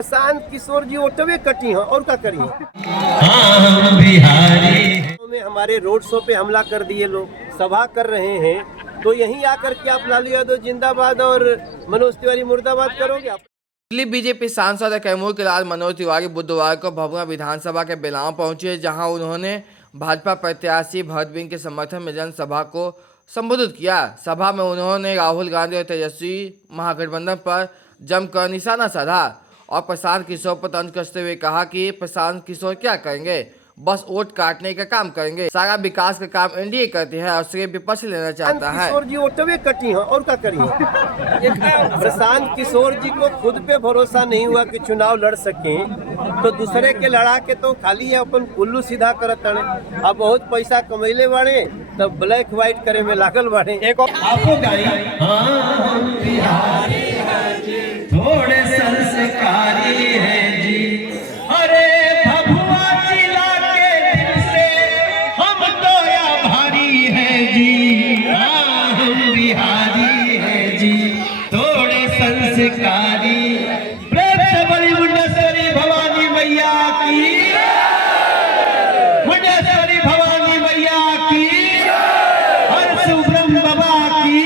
प्रशांत किशोर जी ओटवे कटी हैं और क्या करिए। में हमारे रोड शो पे हमला कर दिए, लोग सभा कर रहे हैं, तो यहीं आकर के आप लालू यादव जिंदाबाद और मनोज तिवारी मुर्दाबाद करोगे आप। दिल्ली बीजेपी सांसद कैमूर के लाल मनोज तिवारी बुधवार को भभुआ विधानसभा के बेलाव पहुंचे, जहां उन्होंने भाजपा प्रत्याशी भरत सिंह के समर्थन में जनसभा को संबोधित किया। सभा में उन्होंने राहुल गांधी और तेजस्वी महागठबंधन पर जमकर निशाना साधा और प्रशांत किशोर पर तंज कसते हुए कहा कि प्रशांत किशोर क्या करेंगे, बस वोट काटने का काम करेंगे। सारा विकास का काम एनडीए करती है और श्रेय विपक्ष लेना चाहता है। किशोर जी ओटवे कटी हैं और क्या करिए। प्रशांत किशोर जी को खुद पे भरोसा नहीं हुआ कि चुनाव लड़ सके, तो दूसरे के लड़ा के तो खाली अपन उल्लू सीधा करत तड़े। अब बहुत पैसा कमैले बाड़े, तब ब्लैक व्हाइट करे में लागल बाड़े। एक थोड़े संस्कारी है जी, अरे भभुआ जिला के दिल से हम तो आभारी है जी, हम बिहारी है जी, थोड़े संस्कारी। बड़ी मुंडेश्वरी भवानी मैया की, मुंडेश्वरी भवानी मैया की, हर सुब्रह्म बाबा की।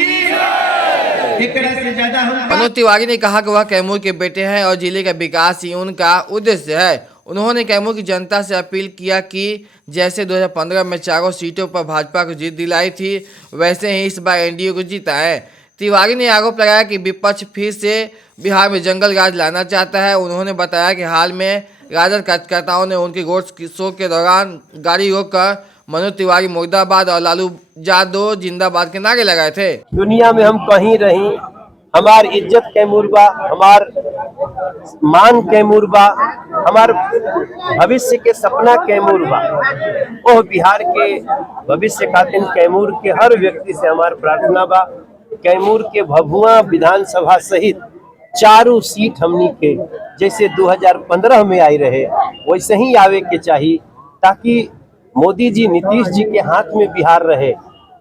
मनोज तिवारी ने कहा कि वह कैमूर के बेटे हैं और जिले का विकास ही उनका उद्देश्य है। उन्होंने कैमूर की जनता से अपील किया कि जैसे 2015 में चारों सीटों पर भाजपा को जीत दिलाई थी, वैसे ही इस बार एनडीए को जीताएं। तिवारी ने आरोप लगाया कि विपक्ष फिर से बिहार में जंगल राज लाना चाहता है। उन्होंने बताया कि हाल में राजद कार्यकर्ताओं ने उनके रोड शो के दौरान गाड़ी रोककर मनोज तिवारी मुर्दाबाद और लालू यादव जिंदाबाद के नारे लगाए थे। दुनिया में हम कहीं रही, हमार इज्जत कैमूर बा, हमार मान कैमूर बा, हमार भविष्य के सपना कैमूर बा। ओह बिहार के भविष्य खातिर कैमूर के हर व्यक्ति से हमार प्रार्थना बा, कैमूर के भभुआ विधानसभा सहित चारों सीट हमनी के जैसे 2015 में आई रहे वैसे ही आवे के चाहिए, ताकि मोदी जी नीतीश जी के हाथ में बिहार रहे।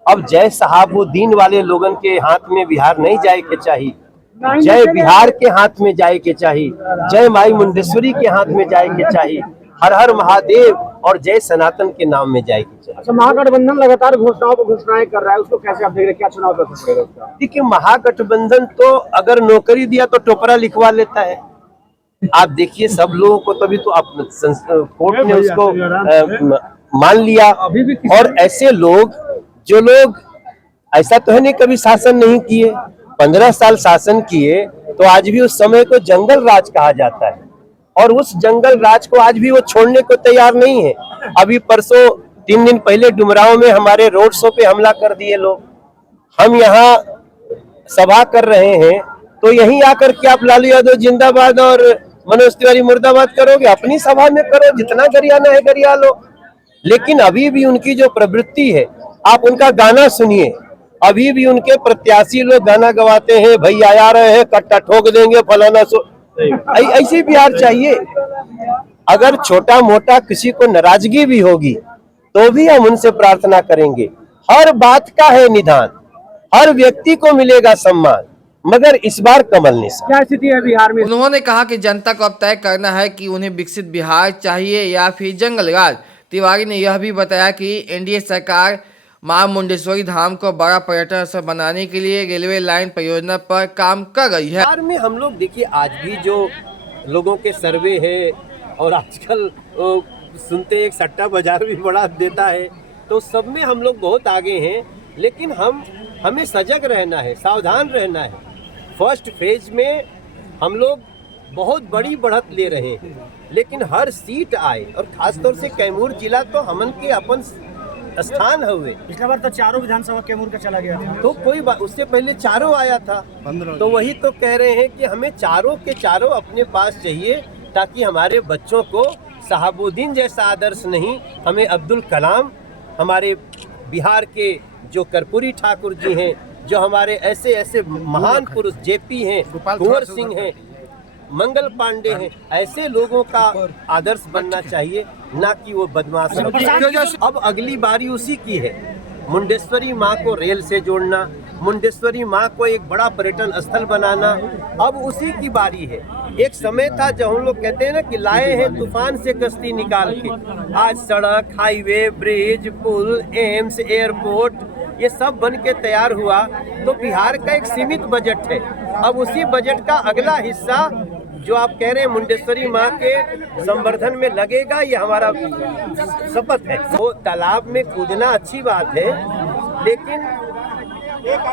अब जय सहाबुद्दीन वाले लोगन के हाथ में बिहार नहीं जाए के चाहिए, जय बिहार के हाथ में जाए के चाहिए, जय माई मुंडेश्वरी के हाथ में जाए के चाहिए, हर हर महादेव और जय सनातन के नाम में जाए के चाहिए। अच्छा, महागठबंधन लगातार घोषणाएं कर रहा है, उसको कैसे आप देख रहे हैं, क्या चुनाव कर सकते हैं? देखिए, महागठबंधन तो अगर नौकरी दिया तो टोपरा लिखवा लेता है। आप देखिए, सब लोगों को तभी तो आप कोर्ट ने उसको मान लिया। और ऐसे लोग जो लोग ऐसा तो है नहीं कभी शासन नहीं किए, 15 साल शासन किए, तो आज भी उस समय को जंगल राज कहा जाता है और उस जंगल राज को आज भी वो छोड़ने को तैयार नहीं है। अभी परसों 3 दिन पहले डुमरांव में हमारे रोड शो पे हमला कर दिए लोग। हम यहाँ सभा कर रहे हैं, तो यहीं आकर के आप लालू यादव जिंदाबाद और मनोज तिवारी मुर्दाबाद करोगे। अपनी सभा में करो, जितना गरियाना है गरिया लो। लेकिन अभी भी उनकी जो प्रवृत्ति है, आप उनका गाना सुनिए, अभी भी उनके प्रत्याशी लोग गाना गवाते हैं, भैया आ रहे हैं, कट्टा ठोक देंगे, फलाना सो। ऐसी बिहार चाहिए। अगर छोटा मोटा किसी को नाराजगी भी होगी तो भी हम उनसे प्रार्थना करेंगे। हर बात का है निदान, हर व्यक्ति को मिलेगा सम्मान, मगर इस बार कमल निशान। क्या स्थिति है बिहार में? उन्होंने कहा कि जनता को अब तय करना है कि उन्हें विकसित बिहार चाहिए या फिर जंगल राज। तिवारी ने यह भी बताया कि एनडीए सरकार मां मुंडेश्वरी धाम को बड़ा पर्यटन स्थल बनाने के लिए रेलवे लाइन परियोजना पर काम कर रही है। बिहार में हम लोग देखिए, आज भी जो लोगों के सर्वे है और आजकल सुनते एक सट्टा बाजार भी बड़ा देता है, तो सब में हम लोग बहुत आगे हैं। लेकिन हमें सजग रहना है, सावधान रहना है। फर्स्ट फेज में हम लोग बहुत बड़ी बढ़त ले रहे हैं, लेकिन हर सीट आए और खासतौर से कैमूर जिला तो हमन के अपन स्थान हुए। पिछला बार तो चारों विधानसभा कैमूर का चला गया था, तो कोई बात, उससे पहले चारों आया था, तो वही तो कह रहे हैं कि हमें चारों के चारों अपने पास चाहिए, ताकि हमारे बच्चों को सहाबुद्दीन जैसा आदर्श नहीं, हमें अब्दुल कलाम, हमारे बिहार के जो कर्पूरी ठाकुर जी हैं, जो हमारे ऐसे ऐसे महान पुरुष जेपी हैं, कुंवर सिंह हैं, मंगल पांडे हैं, ऐसे लोगों का आदर्श बनना चाहिए, ना कि वो बदमाश। अब अगली बारी उसी की है, मुंडेश्वरी माँ को रेल से जोड़ना, मुंडेश्वरी माँ को एक बड़ा पर्यटन स्थल बनाना, अब उसी की बारी है। एक समय था जब हम लोग कहते हैं ना कि लाए हैं तूफान से कश्ती निकाल के। आज सड़क, हाईवे, ब्रिज, पुल, एम्स, एयरपोर्ट ये सब बन के तैयार हुआ, तो बिहार का एक सीमित बजट है। अब उसी बजट का अगला हिस्सा जो आप कह रहे हैं मुंडेश्वरी माँ के संवर्धन में लगेगा, ये हमारा शपथ है। तो तालाब में कूदना अच्छी बात है, लेकिन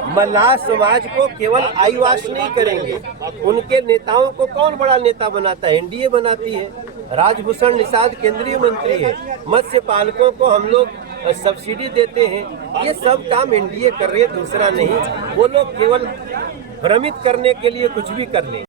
मल्लाह समाज को केवल आईवाश नहीं करेंगे। उनके नेताओं को कौन बड़ा नेता बनाता है? एनडीए बनाती है। राजभूषण निषाद केंद्रीय मंत्री है। मत्स्य पालकों को हम लोग सब्सिडी देते हैं। ये सब काम एनडीए कर रही है, दूसरा नहीं। वो लोग केवल भ्रमित करने के लिए कुछ भी कर लें।